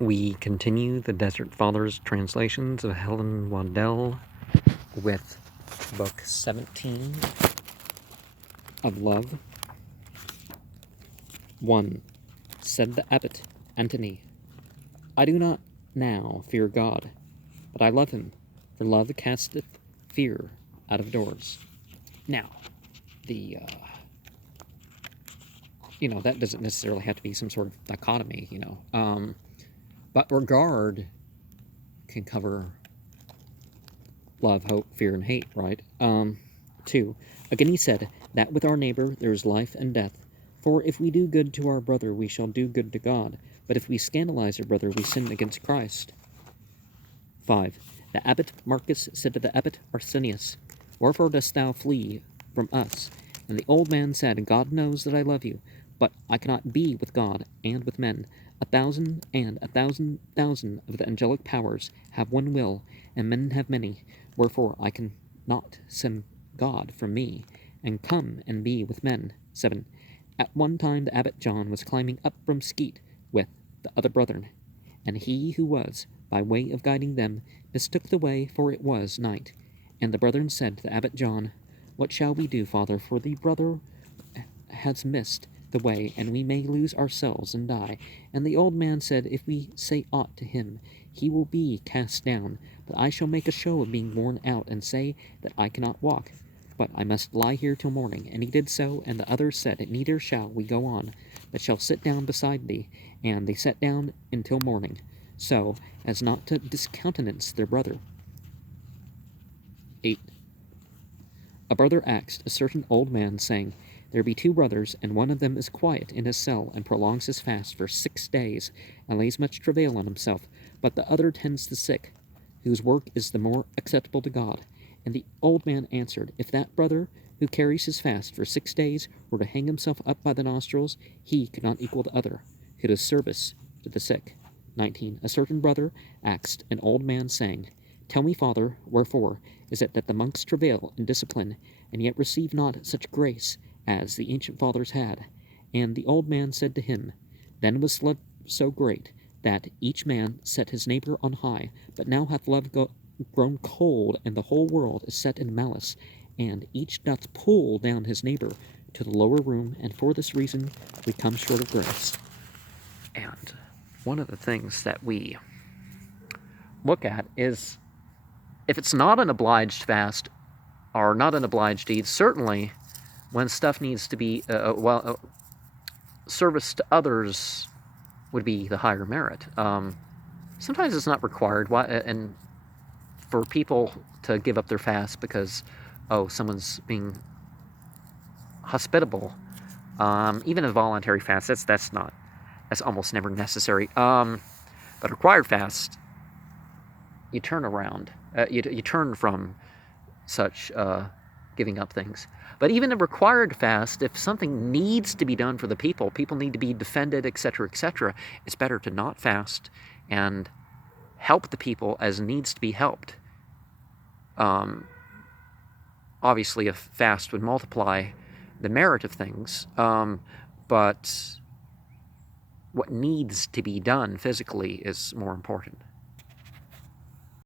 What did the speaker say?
We continue the Desert Fathers translations of Helen Waddell with Book 17 of Love. 1. Said the Abbot Antony, I do not now fear God, but I love him, for love casteth fear out of doors. Now, that doesn't necessarily have to be some sort of dichotomy, but regard can cover love, hope, fear, and hate, right? 2. Again he said, that with our neighbor there is life and death. For if we do good to our brother, we shall do good to God. But if we scandalize our brother, we sin against Christ. 5. The abbot Marcus said to the abbot Arsenius, Wherefore dost thou flee from us? And the old man said, God knows that I love you, but I cannot be with God and with men. 1,000 and 1,000,000 of the angelic powers have one will, and men have many. Wherefore I cannot send God from me, and come and be with men. 7. At one time the abbot John was climbing up from Skeet with the other brethren, and he who was, by way of guiding them, mistook the way, for it was night. And the brethren said to the abbot John, What shall we do, Father, for the brother has missed the way, and we may lose ourselves and die. And the old man said, If we say aught to him, he will be cast down. But I shall make a show of being worn out, and say that I cannot walk, but I must lie here till morning. And he did so, and the others said, Neither shall we go on, but shall sit down beside thee. And they sat down until morning, so as not to discountenance their brother. 8. A brother asked a certain old man, saying, There be 2 brothers, and one of them is quiet in his cell, and prolongs his fast for 6 days, and lays much travail on himself, but the other tends the sick, whose work is the more acceptable to God. And the old man answered, If that brother, who carries his fast for 6 days, were to hang himself up by the nostrils, he could not equal the other, who does service to the sick. 19. A certain brother asked an old man, saying, Tell me, Father, wherefore is it that the monks travail in discipline, and yet receive not such grace as the ancient fathers had? And the old man said to him, Then was love so great, that each man set his neighbor on high, but now hath love grown cold, and the whole world is set in malice, and each doth pull down his neighbor to the lower room, and for this reason we come short of grace. And one of the things that we look at is, if it's not an obliged fast, or not an obliged deed, certainly when stuff needs to be, service to others would be the higher merit. Sometimes it's not required, and for people to give up their fast because, someone's being hospitable, even a voluntary fast, that's almost never necessary. But required fast, you turn around, you turn from such giving up things. But even a required fast, if something needs to be done for the people need to be defended, etc., etc., it's better to not fast and help the people as needs to be helped. Obviously, a fast would multiply the merit of things, but what needs to be done physically is more important.